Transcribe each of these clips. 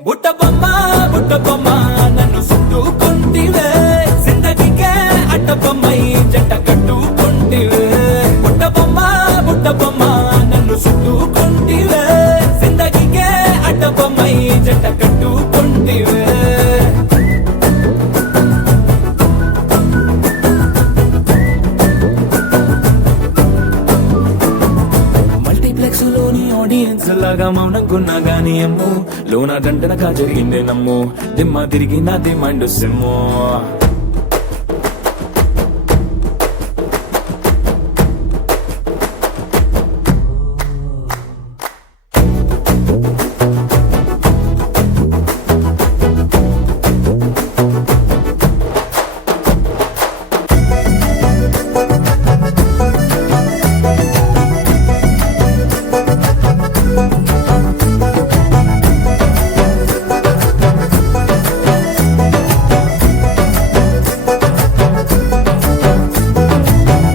బుట్ట బొమ్మ నన్ను చుట్టుకుంటివే జిందగీకే అడ్డబొమ్మై జంట కట్టుకుంటివే బుట్ట బొమ్మ నన్ను చుట్టుకుంటివే జిందగీకే అడ్డబొమ్మై జంట కట్టుకుంటివే లోని ఆడియన్స్ లాగా మౌనంకున్నా గానీ అమ్ము లోన గంటనగా జరిగిందే నమ్ము దిమ్మ తిరిగి నా దిమ్మండు సిమ్ము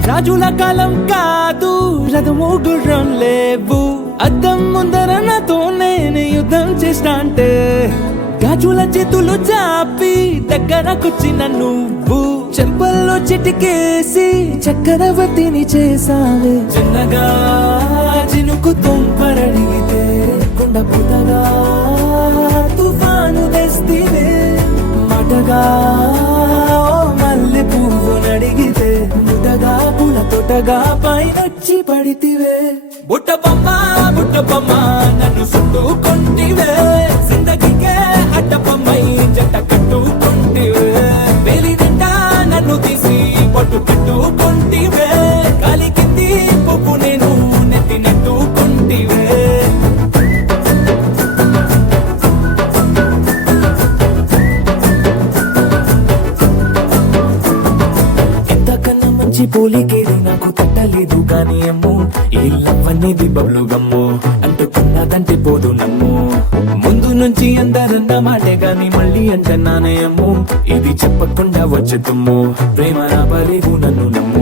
రాజుల కాలం కాదు రథము గుర్రం లేవు అద్దం ముందర నాతో నేను యుద్ధం చేస్తా అంటే గాజుల చేతులు చాపి దగ్గరకొచ్చిన నువ్వు చెంపల్లో చిటికేసి చక్రవర్తిని చేసావే చిన్నగా చినుకు తుంపరడిగితే కుండ పుటగా తుఫాను తెస్తివే మాటగా మల్లె పువ్వు నడిగితే ముటగా పుల తొటగా పైనొచ్చి పడితివే బుట్ట బొమ్మ నన్ను చుట్టుకుంటివే జిందగీకే అడ్డబొమ్మై జంట కట్టుకుంటివే వేలి నిండా నన్ను తీసి పట్టు కట్టుకుంటివే గాలి కింది పువ్వు నేను నెత్తి నెట్టుకుంటివే పోలికేది నాకు తట్టలేదు కానీ అమ్ము ఈ లవ్ అనేది బబ్లు గమ్ము అంటుకున్నదంటే పోదు నమ్ము ముందు నుంచి అందరన్న మాటే గాని మళ్ళీ అంటున్నానే అమ్ము ఇది చెప్పకుండా వచ్చే తుమ్ము ప్రేమ నా పలేవు నన్ను నమ్ము